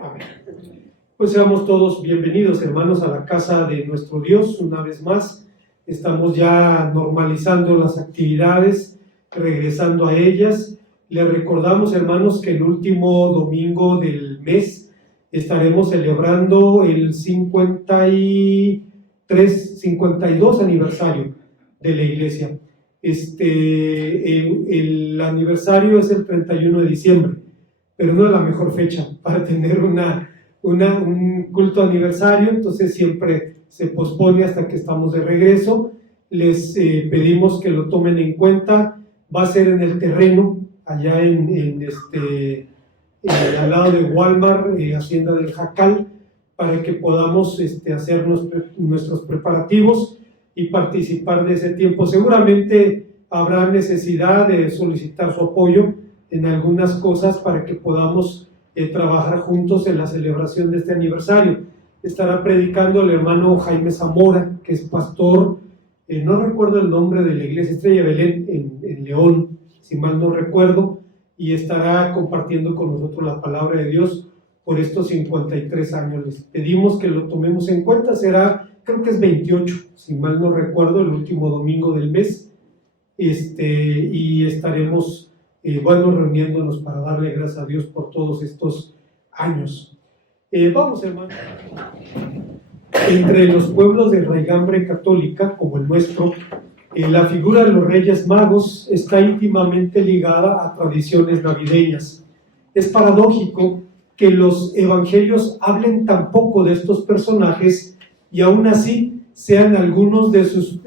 Amén. Pues seamos todos bienvenidos, hermanos, a la casa de nuestro Dios. Una vez más, estamos ya normalizando las actividades, regresando a ellas. Les recordamos, hermanos, que el último domingo del mes estaremos celebrando el 52 aniversario de la iglesia. El aniversario es el 31 de diciembre, pero no es la mejor fecha para tener un culto aniversario, entonces siempre se pospone hasta que estamos de regreso. Les pedimos que lo tomen en cuenta. Va a ser en el terreno, allá al lado de Walmart, Hacienda del Jacal, para que podamos hacer nuestros preparativos y participar de ese tiempo. Seguramente habrá necesidad de solicitar su apoyo en algunas cosas para que podamos trabajar juntos en la celebración de este aniversario. Estará predicando el hermano Jaime Zamora, que es pastor, no recuerdo el nombre de la iglesia, Estrella Belén en León, si mal no recuerdo, y estará compartiendo con nosotros la palabra de Dios por estos 53 años. Les pedimos que lo tomemos en cuenta. Será, creo que es 28, si mal no recuerdo, el último domingo del mes, y estaremos reuniéndonos para darle gracias a Dios por todos estos años. Vamos, hermanos. Entre los pueblos de raigambre católica, como el nuestro, la figura de los Reyes Magos está íntimamente ligada a tradiciones navideñas. Es paradójico que los evangelios hablen tan poco de estos personajes y aún así sean algunos de sus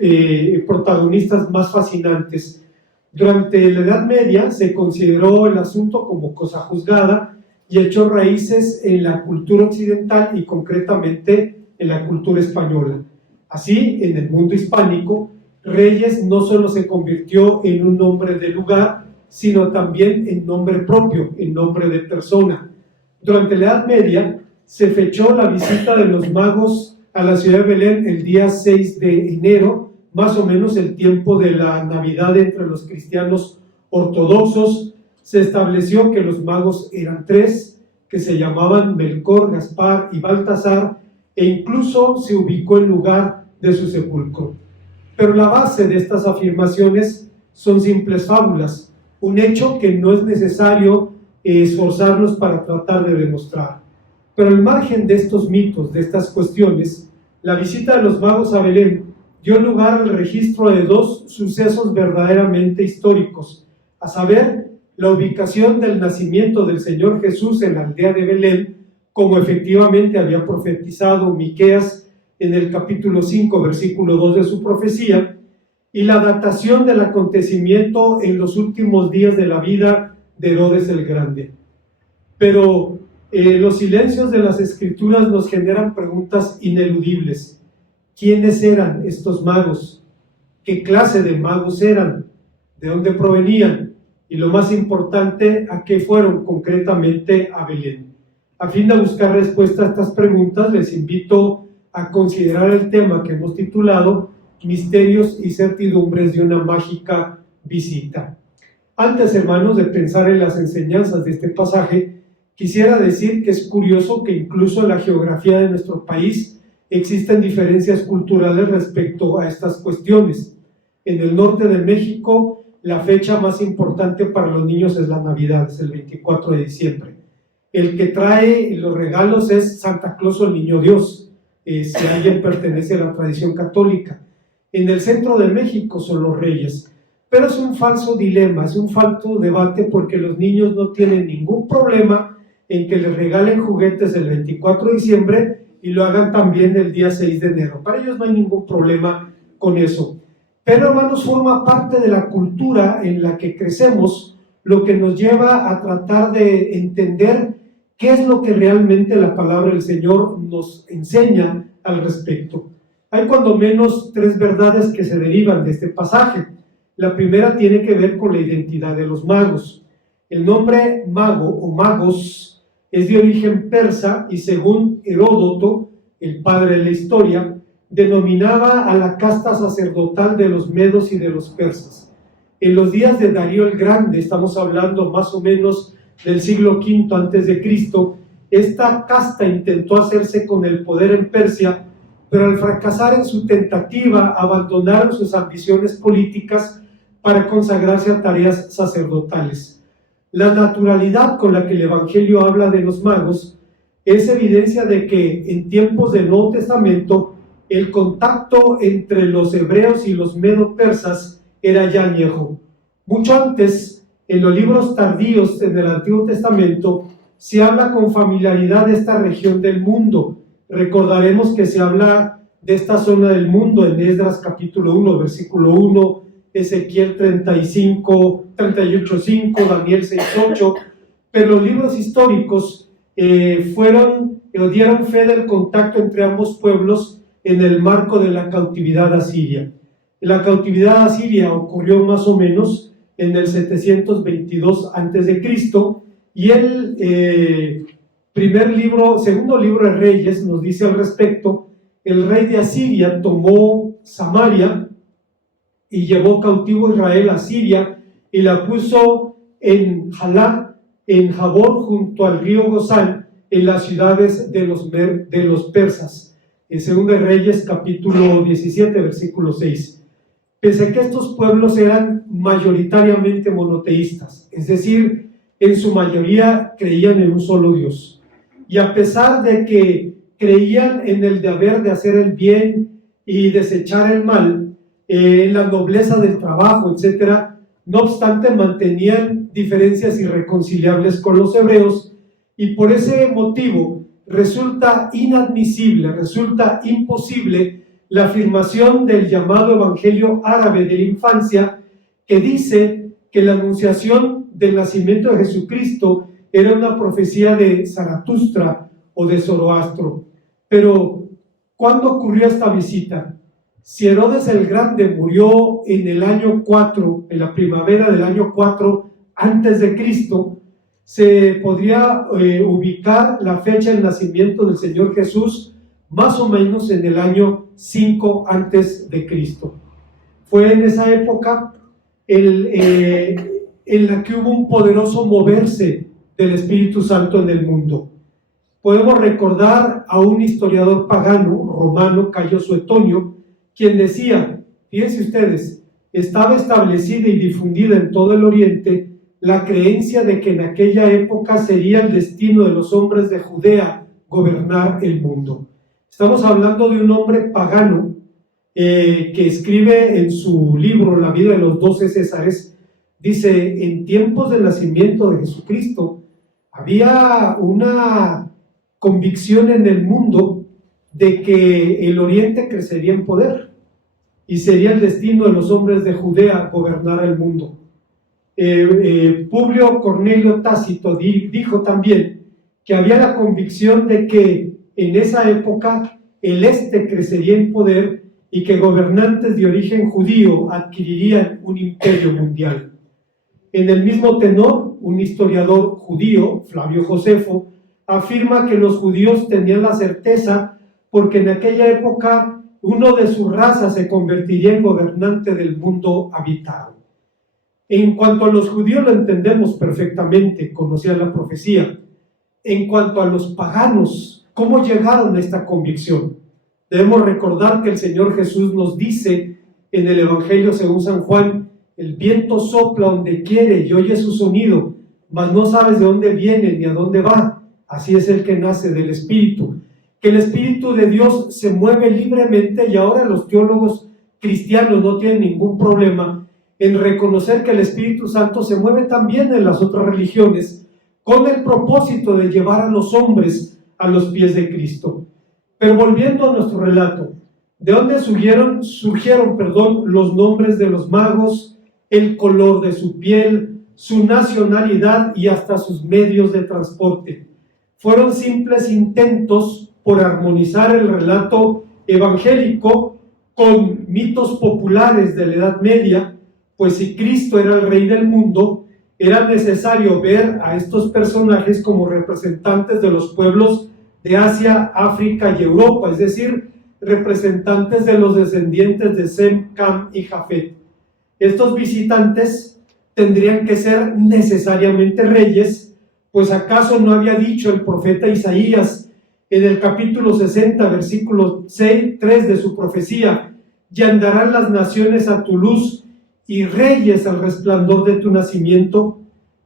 protagonistas más fascinantes. Durante la Edad Media se consideró el asunto como cosa juzgada y echó raíces en la cultura occidental y concretamente en la cultura española. Así, en el mundo hispánico, Reyes no solo se convirtió en un nombre de lugar, sino también en nombre propio, en nombre de persona. Durante la Edad Media se fechó la visita de los magos a la ciudad de Belén el día 6 de enero, más o menos el tiempo de la Navidad entre los cristianos ortodoxos. Se estableció que los magos eran tres, que se llamaban Melchor, Gaspar y Baltasar, e incluso se ubicó el lugar de su sepulcro. Pero la base de estas afirmaciones son simples fábulas, un hecho que no es necesario esforzarnos para tratar de demostrar. Pero al margen de estos mitos, de estas cuestiones, la visita de los magos a Belén dio lugar al registro de dos sucesos verdaderamente históricos, a saber, la ubicación del nacimiento del Señor Jesús en la aldea de Belén, como efectivamente había profetizado Miqueas en el capítulo 5, versículo 2 de su profecía, y la datación del acontecimiento en los últimos días de la vida de Herodes el Grande. Pero los silencios de las Escrituras nos generan preguntas ineludibles. ¿Quiénes eran estos magos? ¿Qué clase de magos eran? ¿De dónde provenían? Y lo más importante, ¿a qué fueron concretamente a Belén? A fin de buscar respuesta a estas preguntas, les invito a considerar el tema que hemos titulado Misterios y certidumbres de una mágica visita. Antes, hermanos, de pensar en las enseñanzas de este pasaje, quisiera decir que es curioso que incluso en la geografía de nuestro país existen diferencias culturales respecto a estas cuestiones. En el norte de México, la fecha más importante para los niños es la Navidad, es el 24 de diciembre. El que trae los regalos es Santa Claus o el Niño Dios, si alguien pertenece a la tradición católica. En el centro de México son los Reyes. Pero es un falso dilema, es un falso debate, porque los niños no tienen ningún problema en que les regalen juguetes el 24 de diciembre y lo hagan también el día 6 de enero. Para ellos no hay ningún problema con eso. Pero, hermanos, forma parte de la cultura en la que crecemos, lo que nos lleva a tratar de entender qué es lo que realmente la palabra del Señor nos enseña al respecto. Hay cuando menos tres verdades que se derivan de este pasaje. La primera tiene que ver con la identidad de los magos. El nombre mago o magos es de origen persa y, según Heródoto, el padre de la historia, denominaba a la casta sacerdotal de los medos y de los persas. En los días de Darío el Grande, estamos hablando más o menos del siglo V a.C., esta casta intentó hacerse con el poder en Persia, pero al fracasar en su tentativa abandonaron sus ambiciones políticas para consagrarse a tareas sacerdotales. La naturalidad con la que el Evangelio habla de los magos es evidencia de que en tiempos del Nuevo Testamento el contacto entre los hebreos y los medo-persas era ya añejo. Mucho antes, en los libros tardíos en el Antiguo Testamento, se habla con familiaridad de esta región del mundo. Recordaremos que se habla de esta zona del mundo en Esdras capítulo 1, versículo 1, Ezequiel 38:5, Daniel 6:8, pero los libros históricos dieron fe del contacto entre ambos pueblos en el marco de la cautividad asiria. La cautividad asiria ocurrió más o menos en el 722 a.C. y el segundo libro de Reyes nos dice al respecto: el rey de Asiria tomó Samaria y llevó cautivo a Israel a Siria y la puso en Jalá, en Jabor, junto al río Gozán, en las ciudades de los persas. En 2 Reyes capítulo 17, versículo 6. Pese a que estos pueblos eran mayoritariamente monoteístas, es decir, en su mayoría creían en un solo Dios, y a pesar de que creían en el deber de hacer el bien y desechar el mal, en la nobleza del trabajo, etc., no obstante mantenían diferencias irreconciliables con los hebreos, y por ese motivo resulta inadmisible, resulta imposible la afirmación del llamado Evangelio árabe de la infancia, que dice que la anunciación del nacimiento de Jesucristo era una profecía de Zaratustra o de Zoroastro. Pero, ¿cuándo ocurrió esta visita? Si Herodes el Grande murió en el año 4, en la primavera del año 4 antes de Cristo, se podría ubicar la fecha del nacimiento del Señor Jesús más o menos en el año 5 antes de Cristo. Fue en esa época en la que hubo un poderoso moverse del Espíritu Santo en el mundo. Podemos recordar a un historiador pagano romano, Cayo Suetonio, quien decía, fíjense ustedes, estaba establecida y difundida en todo el Oriente la creencia de que en aquella época sería el destino de los hombres de Judea gobernar el mundo. Estamos hablando de un hombre pagano que escribe en su libro La vida de los 12 Césares. Dice, en tiempos del nacimiento de Jesucristo había una convicción en el mundo de que el Oriente crecería en poder y sería el destino de los hombres de Judea gobernar el mundo. Publio Cornelio Tácito dijo también que había la convicción de que en esa época el este crecería en poder y que gobernantes de origen judío adquirirían un imperio mundial. En el mismo tenor, un historiador judío, Flavio Josefo, afirma que los judíos tenían la certeza porque en aquella época uno de su raza se convertiría en gobernante del mundo habitado. En cuanto a los judíos lo entendemos perfectamente, conocían la profecía. En cuanto a los paganos, ¿cómo llegaron a esta convicción? Debemos recordar que el Señor Jesús nos dice en el Evangelio según San Juan, el viento sopla donde quiere y oye su sonido, mas no sabes de dónde viene ni a dónde va. Así es el que nace del Espíritu. Que el Espíritu de Dios se mueve libremente, y ahora los teólogos cristianos no tienen ningún problema en reconocer que el Espíritu Santo se mueve también en las otras religiones con el propósito de llevar a los hombres a los pies de Cristo. Pero volviendo a nuestro relato, ¿de dónde surgieron los nombres de los magos, el color de su piel, su nacionalidad y hasta sus medios de transporte? Fueron simples intentos por armonizar el relato evangélico con mitos populares de la Edad Media, pues si Cristo era el rey del mundo, era necesario ver a estos personajes como representantes de los pueblos de Asia, África y Europa, es decir, representantes de los descendientes de Sem, Cam y Jafet. Estos visitantes tendrían que ser necesariamente reyes, Pues acaso no había dicho el profeta Isaías en el capítulo 60, versículo 3 de su profecía: y andarán las naciones a tu luz y reyes al resplandor de tu nacimiento.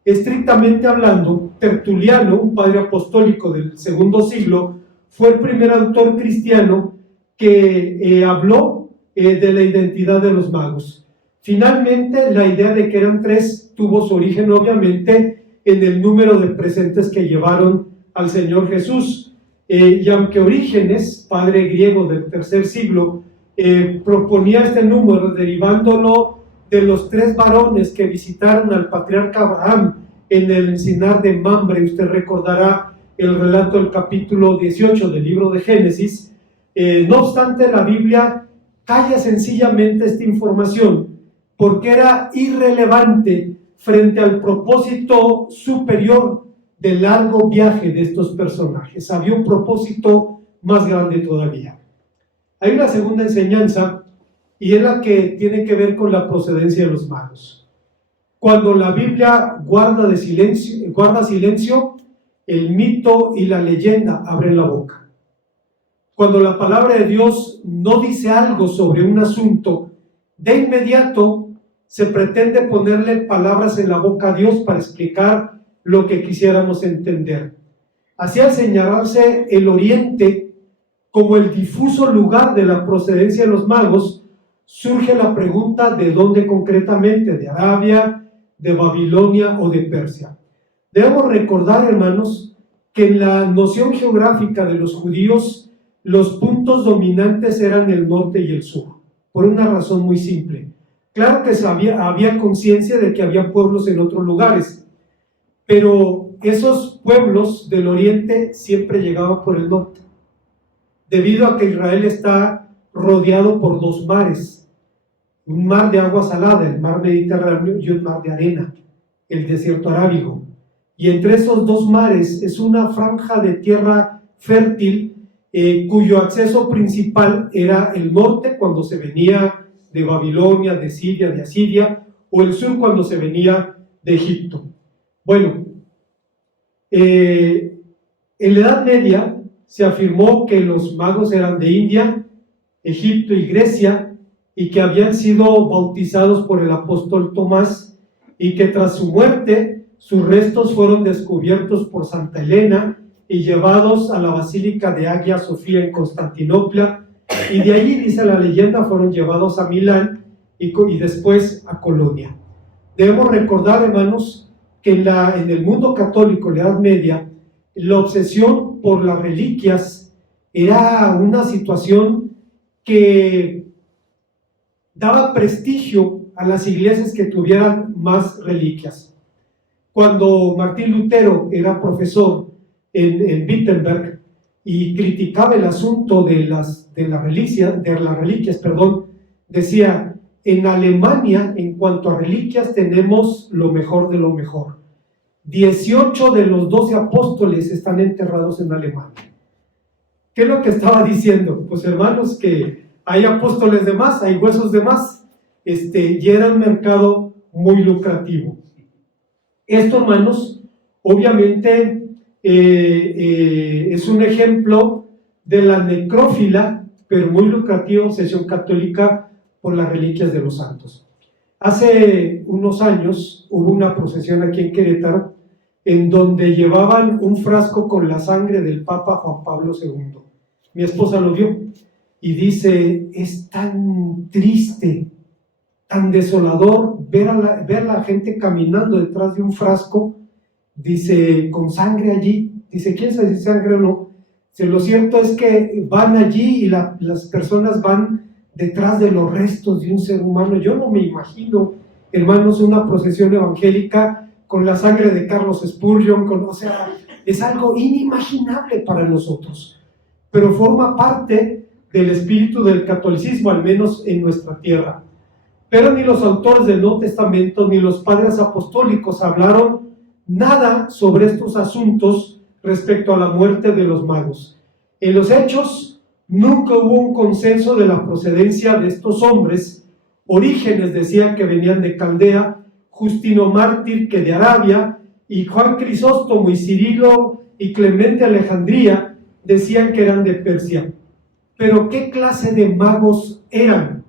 Estrictamente hablando, Tertuliano, un padre apostólico del segundo siglo, fue el primer autor cristiano que habló de la identidad de los magos. Finalmente, la idea de que eran tres tuvo su origen obviamente en el número de presentes que llevaron al Señor Jesús. Y aunque Orígenes, padre griego del tercer siglo, proponía este número derivándolo de los tres varones que visitaron al patriarca Abraham en el encinar de Mamre. Usted recordará el relato del capítulo 18 del libro de Génesis. No obstante, la Biblia calla sencillamente esta información porque era irrelevante frente al propósito superior del largo viaje de estos personajes. Había un propósito más grande todavía. Hay una segunda enseñanza, y es la que tiene que ver con la procedencia de los magos. Cuando la Biblia guarda silencio, el mito y la leyenda abren la boca. Cuando la palabra de Dios no dice algo sobre un asunto, de inmediato se pretende ponerle palabras en la boca a Dios para explicar lo que quisiéramos entender. Así, al señalarse el Oriente como el difuso lugar de la procedencia de los magos, surge la pregunta: ¿de dónde concretamente? ¿De Arabia, de Babilonia o de Persia? Debemos recordar, hermanos, que en la noción geográfica de los judíos, los puntos dominantes eran el norte y el sur, por una razón muy simple. Claro que había conciencia de que había pueblos en otros lugares, pero esos pueblos del oriente siempre llegaban por el norte, debido a que Israel está rodeado por dos mares: un mar de agua salada, el mar Mediterráneo, y un mar de arena, el desierto arábigo. Y entre esos dos mares es una franja de tierra fértil, cuyo acceso principal era el norte, cuando se venía de Babilonia, de Siria, de Asiria, o el sur, cuando se venía de Egipto. Bueno, en la Edad Media se afirmó que los magos eran de India, Egipto y Grecia, y que habían sido bautizados por el apóstol Tomás, y que tras su muerte sus restos fueron descubiertos por Santa Elena y llevados a la Basílica de Hagia Sofía en Constantinopla, y de allí, dice la leyenda, fueron llevados a Milán y después a Colonia. Debemos recordar, hermanos, que en el mundo católico, en la Edad Media, la obsesión por las reliquias era una situación que daba prestigio a las iglesias que tuvieran más reliquias. Cuando Martín Lutero era profesor en Wittenberg y criticaba el asunto de las reliquias, decía: en Alemania, en cuanto a reliquias, tenemos lo mejor de lo mejor. 18 de los 12 apóstoles están enterrados en Alemania. ¿Qué es lo que estaba diciendo? Pues, hermanos, que hay apóstoles de más, hay huesos de más, y era un mercado muy lucrativo. Esto, hermanos, obviamente es un ejemplo de la necrófila, pero muy lucrativa obsesión católica por las reliquias de los santos. Hace unos años hubo una procesión aquí en Querétaro en donde llevaban un frasco con la sangre del Papa Juan Pablo II. Mi esposa lo vio y dice: es tan triste, tan desolador ver a la gente caminando detrás de un frasco, dice, con sangre allí. Dice: quién sabe si sangre o no. Dice: lo cierto es que van allí y las personas van detrás de los restos de un ser humano. Yo no me imagino, hermanos, una procesión evangélica con la sangre de Carlos Spurgeon, o sea, es algo inimaginable para nosotros, pero forma parte del espíritu del catolicismo, al menos en nuestra tierra. Pero ni los autores del Nuevo Testamento ni los padres apostólicos hablaron nada sobre estos asuntos respecto a la muerte de los magos. En los Hechos nunca hubo un consenso de la procedencia de estos hombres. Orígenes decía que venían de Caldea, Justino Mártir que de Arabia, y Juan Crisóstomo y Cirilo y Clemente Alejandría decían que eran de Persia. Pero ¿qué clase de magos eran?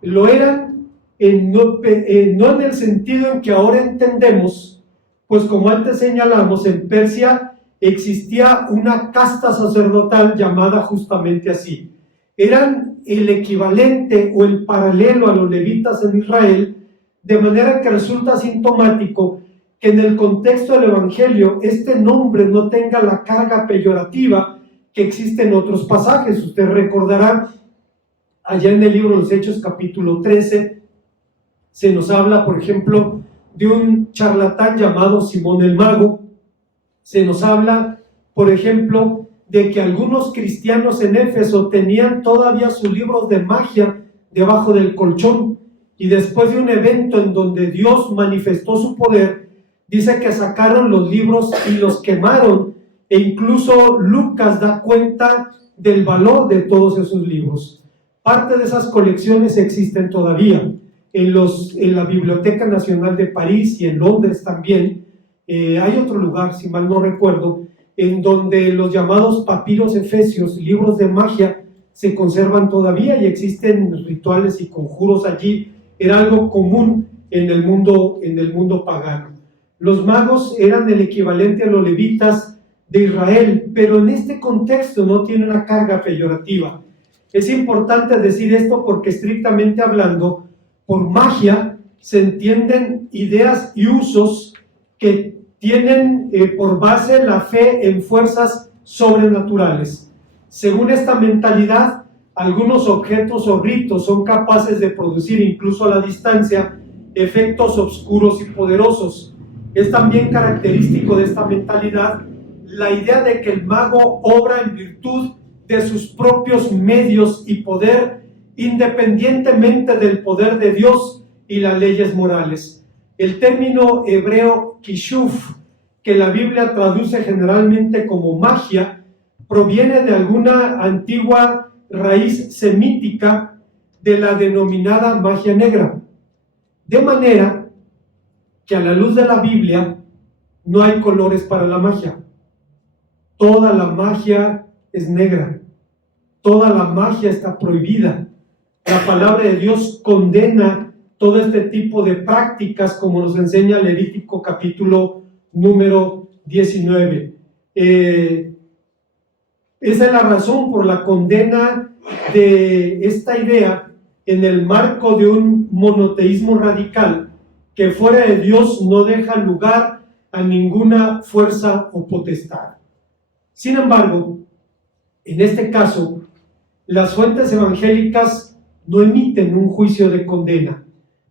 Lo eran no en el sentido en que ahora entendemos, pues como antes señalamos, en Persia existía una casta sacerdotal llamada justamente así. Eran el equivalente o el paralelo a los levitas en Israel, de manera que resulta sintomático que en el contexto del Evangelio este nombre no tenga la carga peyorativa que existe en otros pasajes. Usted recordará, allá en el libro de los Hechos, capítulo 13, se nos habla, por ejemplo, de un charlatán llamado Simón el Mago. Se nos habla, por ejemplo, de que algunos cristianos en Éfeso tenían todavía sus libros de magia debajo del colchón, y después de un evento en donde Dios manifestó su poder, dice que sacaron los libros y los quemaron, e incluso Lucas da cuenta del valor de todos esos libros. Parte de esas colecciones existen todavía en la Biblioteca Nacional de París y en Londres también. Hay otro lugar, si mal no recuerdo, en donde los llamados papiros efesios, libros de magia, se conservan todavía y existen rituales y conjuros allí. Era algo común en el mundo pagano. Los magos eran el equivalente a los levitas de Israel, pero en este contexto no tiene una carga peyorativa. Es importante decir esto porque, estrictamente hablando, por magia se entienden ideas y usos que tienen por base la fe en fuerzas sobrenaturales. Según esta mentalidad, algunos objetos o ritos son capaces de producir, incluso a la distancia, efectos oscuros y poderosos. Es también característico de esta mentalidad la idea de que el mago obra en virtud de sus propios medios y poder, independientemente del poder de Dios y las leyes morales. El término hebreo kishuf, que la Biblia traduce generalmente como magia, proviene de alguna antigua raíz semítica de la denominada magia negra. De manera que a la luz de la Biblia no hay colores para la magia. Toda la magia es negra. Toda la magia está prohibida. La palabra de Dios condena todo este tipo de prácticas, como nos enseña Levítico capítulo número 19. Esa es la razón por la condena de esta idea en el marco de un monoteísmo radical que fuera de Dios no deja lugar a ninguna fuerza o potestad. Sin embargo, en este caso, las fuentes evangélicas no emiten un juicio de condena,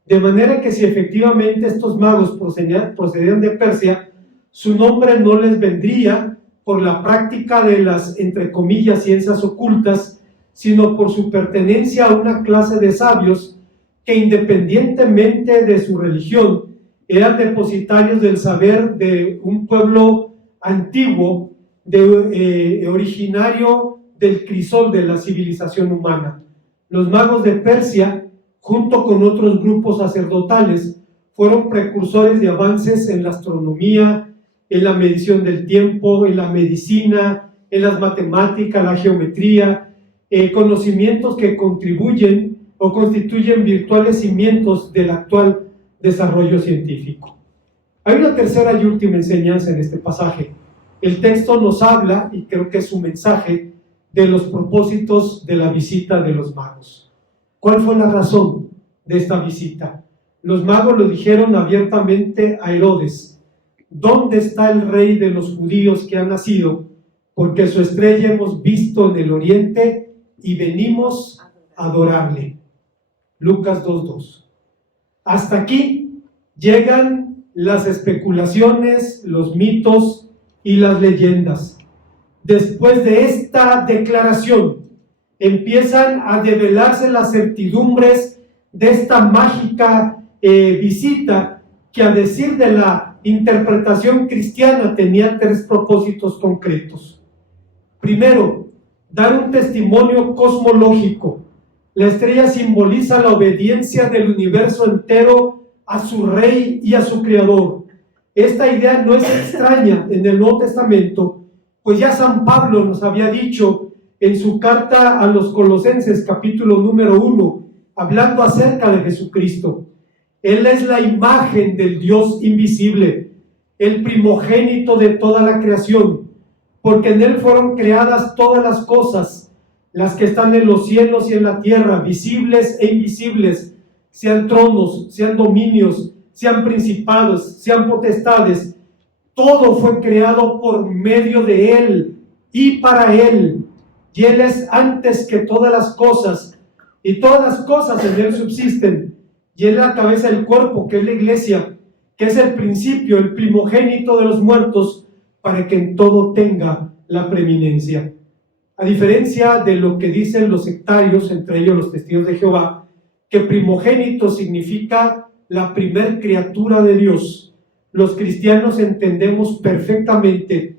de manera que si efectivamente estos magos procedían de Persia, su nombre no les vendría por la práctica de las, entre comillas, ciencias ocultas, sino por su pertenencia a una clase de sabios que, independientemente de su religión, eran depositarios del saber de un pueblo antiguo, originario del crisol de la civilización humana. Los magos de Persia, junto con otros grupos sacerdotales, fueron precursores de avances en la astronomía, en la medición del tiempo, en la medicina, en las matemáticas, la geometría, conocimientos que contribuyen o constituyen virtuales cimientos del actual desarrollo científico. Hay una tercera y última enseñanza en este pasaje. El texto nos habla, y creo que es su mensaje, de los propósitos de la visita de los magos. ¿Cuál fue la razón de esta visita? Los magos lo dijeron abiertamente a Herodes: ¿dónde está el rey de los judíos que ha nacido? Porque su estrella hemos visto en el oriente y venimos a adorarle. Lucas 2:2. Hasta aquí llegan las especulaciones, los mitos y las leyendas. Después de esta declaración, empiezan a develarse las certidumbres de esta mágica visita, que, a decir de la interpretación cristiana, tenía tres propósitos concretos. Primero, dar un testimonio cosmológico. La estrella simboliza la obediencia del universo entero a su rey y a su creador. Esta idea no es extraña en el Nuevo Testamento, pues ya San Pablo nos había dicho en su carta a los Colosenses, capítulo número 1, hablando acerca de Jesucristo. Él es la imagen del Dios invisible, el primogénito de toda la creación, porque en Él fueron creadas todas las cosas, las que están en los cielos y en la tierra, visibles e invisibles, sean tronos, sean dominios, sean principados, sean potestades. Todo fue creado por medio de Él y para Él. Y Él es antes que todas las cosas, y todas las cosas en Él subsisten. Y Él es la cabeza del cuerpo, que es la iglesia, que es el principio, el primogénito de los muertos, para que en todo tenga la preeminencia. A diferencia de lo que dicen los sectarios, entre ellos los testigos de Jehová, que primogénito significa la primer criatura de Dios, los cristianos entendemos perfectamente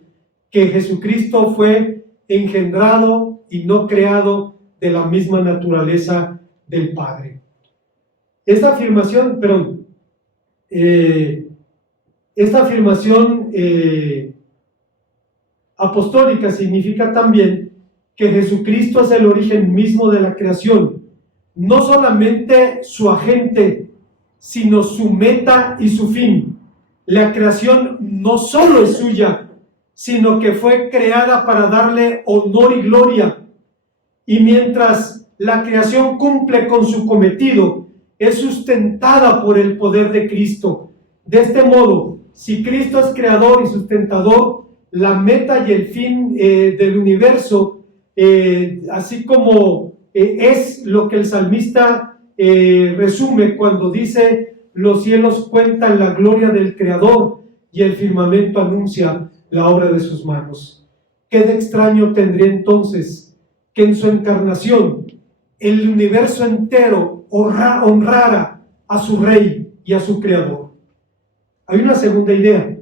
que Jesucristo fue engendrado y no creado de la misma naturaleza del Padre. Esta afirmación apostólica significa también que Jesucristo es el origen mismo de la creación, no solamente su agente, sino su meta y su fin. La creación no solo es suya, sino que fue creada para darle honor y gloria. Y mientras la creación cumple con su cometido, es sustentada por el poder de Cristo. De este modo, si Cristo es creador y sustentador, la meta y el fin del universo, así como es lo que el salmista resume cuando dice: los cielos cuentan la gloria del Creador y el firmamento anuncia la obra de sus manos. ¿Qué de extraño tendría entonces que en su encarnación el universo entero honrara a su Rey y a su Creador? Hay una segunda idea.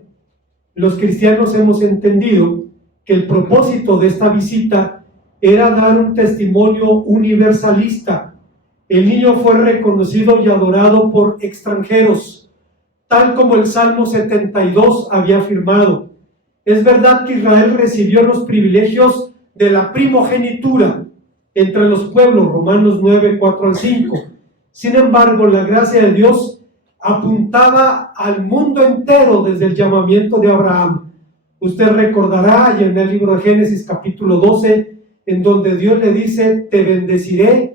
Los cristianos hemos entendido que el propósito de esta visita era dar un testimonio universalista. El niño fue reconocido y adorado por extranjeros, tal como el Salmo 72 había afirmado. Es verdad que Israel recibió los privilegios de la primogenitura entre los pueblos, Romanos 9, 4 al 5. Sin embargo, la gracia de Dios apuntaba al mundo entero desde el llamamiento de Abraham. Usted recordará, y en el libro de Génesis capítulo 12, en donde Dios le dice: te bendeciré,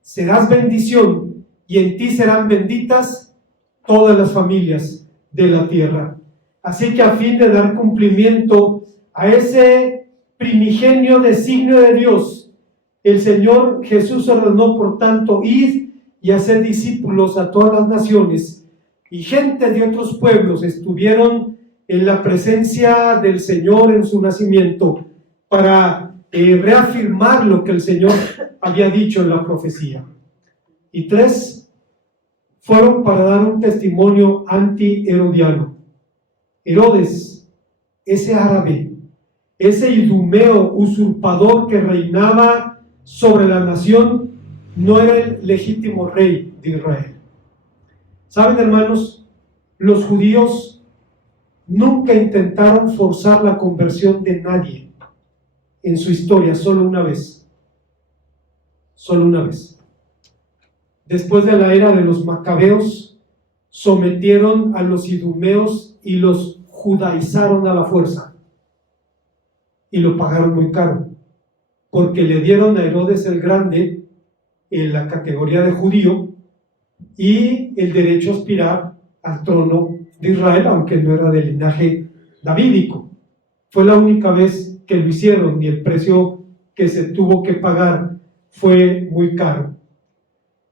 serás bendición, y en ti serán benditas todas las familias de la tierra. Así que a fin de dar cumplimiento a ese primigenio designio de Dios, el Señor Jesús ordenó, por tanto, ir y hacer discípulos a todas las naciones, y gente de otros pueblos estuvieron en la presencia del Señor en su nacimiento para reafirmar lo que el Señor había dicho en la profecía. Y 3 fueron para dar un testimonio anti-herodiano. Herodes, ese árabe, ese idumeo usurpador que reinaba sobre la nación, no era el legítimo rey de Israel. ¿Saben, hermanos? Los judíos nunca intentaron forzar la conversión de nadie en su historia, solo una vez. Solo una vez. Después de la era de los macabeos, sometieron a los idumeos y los judaizaron a la fuerza. Y lo pagaron muy caro, porque le dieron a Herodes el Grande en la categoría de judío y el derecho a aspirar al trono de Israel, aunque no era del linaje davídico. Fue la única vez que lo hicieron y el precio que se tuvo que pagar fue muy caro.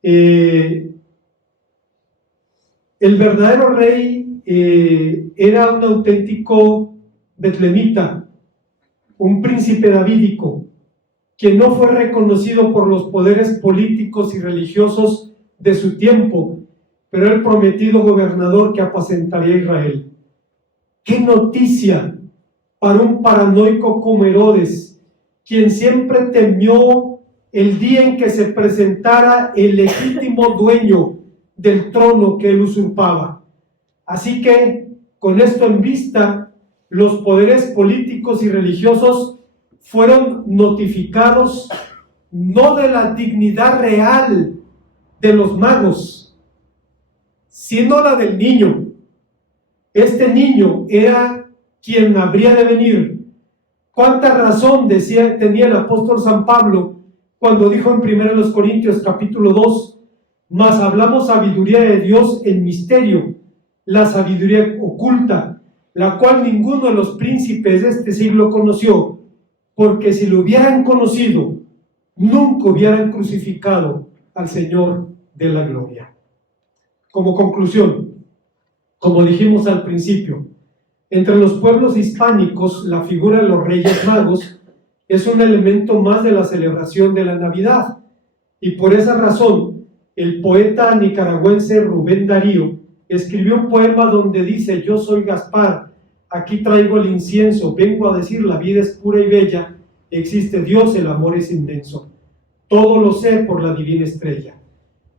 El verdadero rey era un auténtico betlemita, un príncipe davídico, que no fue reconocido por los poderes políticos y religiosos de su tiempo, pero el prometido gobernador que apacentaría a Israel. ¡Qué noticia para un paranoico como Herodes, quien siempre temió el día en que se presentara el legítimo dueño del trono que él usurpaba! Así que, Con esto en vista, los poderes políticos y religiosos fueron notificados no de la dignidad real de los magos, sino la del niño. Este niño era quien habría de venir. ¿Cuánta razón tenía el apóstol San Pablo cuando dijo en 1 Corintios capítulo 2, mas hablamos sabiduría de Dios en misterio, la sabiduría oculta, la cual ninguno de los príncipes de este siglo conoció, porque si lo hubieran conocido, nunca hubieran crucificado al Señor de la gloria. Como conclusión, como dijimos al principio, entre los pueblos hispánicos, la figura de los Reyes Magos es un elemento más de la celebración de la Navidad, y por esa razón, el poeta nicaragüense Rubén Darío escribió un poema donde dice: yo soy Gaspar, aquí traigo el incienso, vengo a decir la vida es pura y bella, existe Dios, el amor es inmenso, todo lo sé por la divina estrella.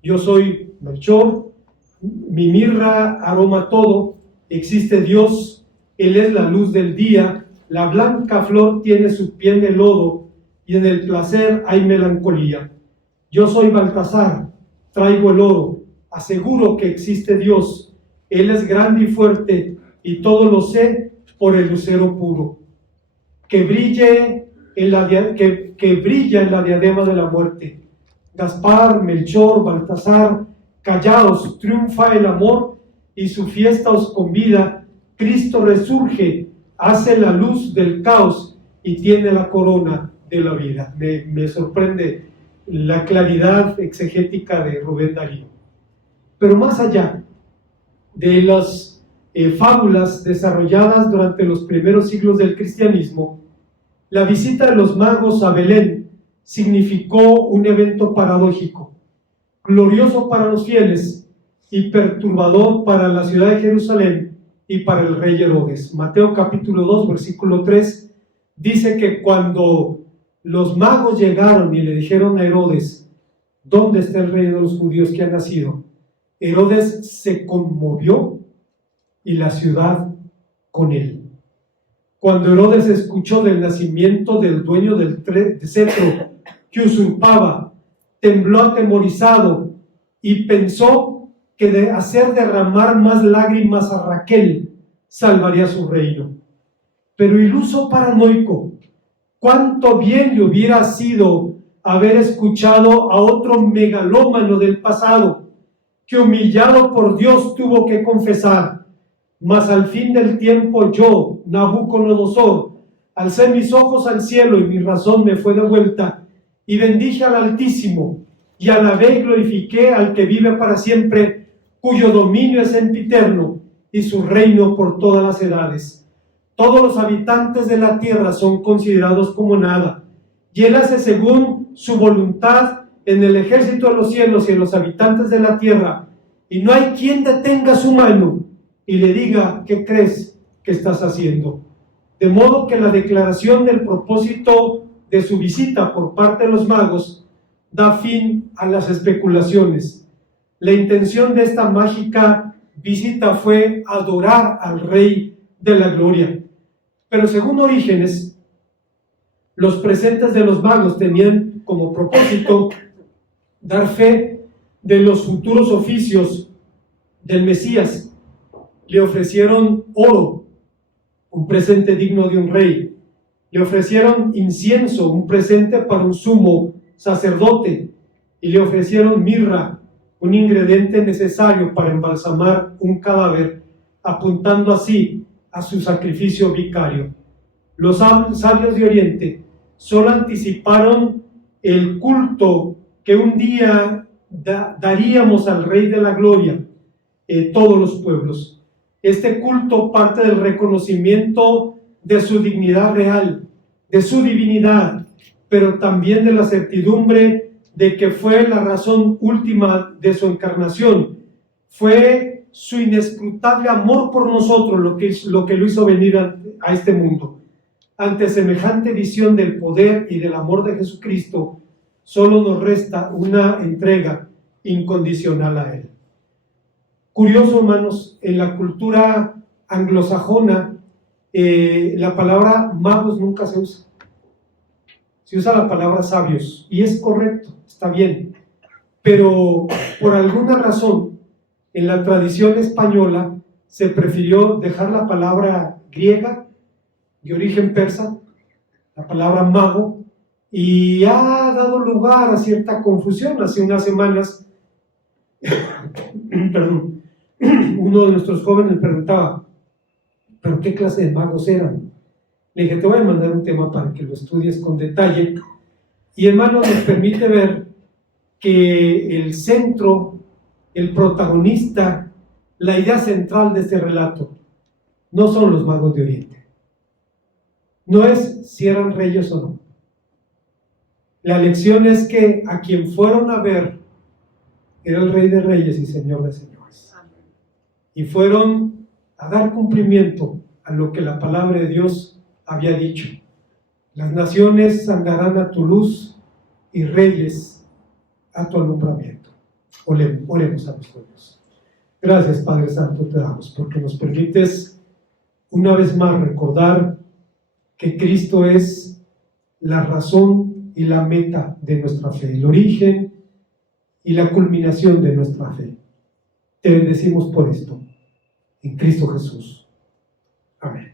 Yo soy Melchor, mi mirra aroma todo, existe Dios, Él es la luz del día, la blanca flor tiene su piel de lodo, y en el placer hay melancolía. Yo soy Baltasar, traigo el oro, aseguro que existe Dios, Él es grande y fuerte, y todo lo sé por el lucero puro, que brilla en la diadema de la muerte. Gaspar, Melchor, Baltasar, callaos, triunfa el amor, y su fiesta os convida. Cristo resurge, hace la luz del caos, y tiene la corona de la vida. Me sorprende la claridad exegética de Rubén Darío. Pero más allá de las fábulas desarrolladas durante los primeros siglos del cristianismo, la visita de los magos a Belén significó un evento paradójico, glorioso para los fieles y perturbador para la ciudad de Jerusalén y para el rey Herodes. Mateo capítulo 2, versículo 3, dice que cuando los magos llegaron y le dijeron a Herodes: ¿dónde está el rey de los judíos que ha nacido?, Herodes se conmovió y la ciudad con él. Cuando Herodes escuchó del nacimiento del dueño del cetro que usurpaba, tembló atemorizado y pensó que de hacer derramar más lágrimas a Raquel salvaría su reino. Pero iluso paranoico, cuánto bien le hubiera sido haber escuchado a otro megalómano del pasado, que humillado por Dios tuvo que confesar: mas al fin del tiempo yo, Nabucodonosor, alcé mis ojos al cielo y mi razón me fue devuelta, y bendije al Altísimo, y alabé y glorifiqué al que vive para siempre, cuyo dominio es sempiterno, y su reino por todas las edades. Todos los habitantes de la tierra son considerados como nada, y Él hace según su voluntad en el ejército de los cielos y en los habitantes de la tierra, y no hay quien detenga su mano y le diga: ¿qué crees que estás haciendo? De modo que la declaración del propósito de su visita por parte de los magos da fin a las especulaciones. La intención de esta mágica visita fue adorar al Rey de la Gloria. Pero según Orígenes, los presentes de los magos tenían como propósito dar fe de los futuros oficios del Mesías. Le ofrecieron oro, un presente digno de un rey. Le ofrecieron incienso, un presente para un sumo sacerdote. Y le ofrecieron mirra, un ingrediente necesario para embalsamar un cadáver, apuntando así a su sacrificio vicario. Los sabios de Oriente solo anticiparon el culto que un día daríamos al Rey de la Gloria, todos los pueblos. Este culto parte del reconocimiento de su dignidad real, de su divinidad, pero también de la certidumbre de que fue la razón última de su encarnación. Fue su inescrutable amor por nosotros lo que lo hizo venir a este mundo. Ante semejante visión del poder y del amor de Jesucristo, solo nos resta una entrega incondicional a Él. Curioso, hermanos, en la cultura anglosajona, la palabra magos nunca se usa. Se usa la palabra sabios, y es correcto, está bien, pero por alguna razón en la tradición española se prefirió dejar la palabra griega de origen persa, la palabra mago, y ha dado lugar a cierta confusión. Hace unas semanas perdón, uno de nuestros jóvenes preguntaba, ¿pero qué clase de magos eran? Le dije, te voy a mandar un tema para que lo estudies con detalle. Y hermano, nos permite ver que el centro, el protagonista, la idea central de este relato no son los magos de Oriente. No es si eran reyes o no. La lección es que a quien fueron a ver era el Rey de Reyes y Señor de Señores. Y fueron a dar cumplimiento a lo que la palabra de Dios había dicho. Las naciones andarán a tu luz y reyes a tu alumbramiento. Oremos a nuestro Dios. Gracias, Padre Santo, te damos porque nos permites una vez más recordar que Cristo es la razón y la meta de nuestra fe, el origen y la culminación de nuestra fe. Te bendecimos por esto, en Cristo Jesús. Amén.